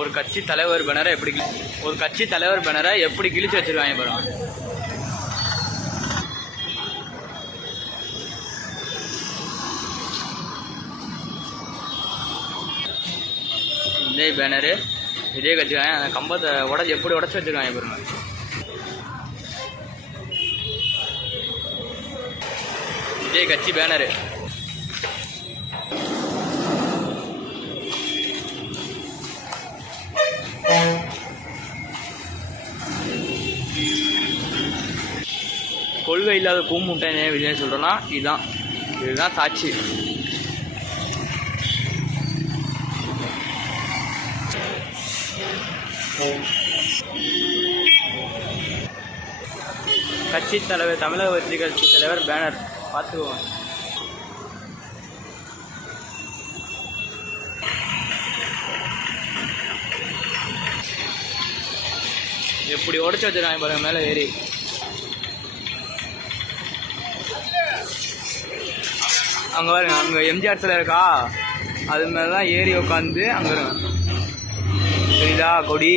ஒரு கட்சி தலைவர் பேனரை எப்படி கிழிச்சு வச்சிருக்காங்க பாருங்க. இதே பேனரு இதே கட்சிக்காங்க, அந்த கம்பத்தை எப்படி உடச்சி வச்சிருக்காங்க பாருங்க. இதே கட்சி பேனரு. கொள்கை இல்லாத கூமுட்டைன்னு விஜய் சொல்கிறோன்னா இதுதான் சாட்சி. கட்சி தலைவர், தமிழக வெற்றி கட்சி தலைவர் பேனர் பார்த்துக்குவோம். எப்படி உடச்சி வச்சிருக்காங்க பாருங்க மேலே ஏறி. அங்கே பாருங்க, அங்கே எம்ஜிஆர் சிலை இருக்கா, அது மேலே தான் ஏறி உட்காந்து அங்கே இருங்க. தெரியுதா கொடி.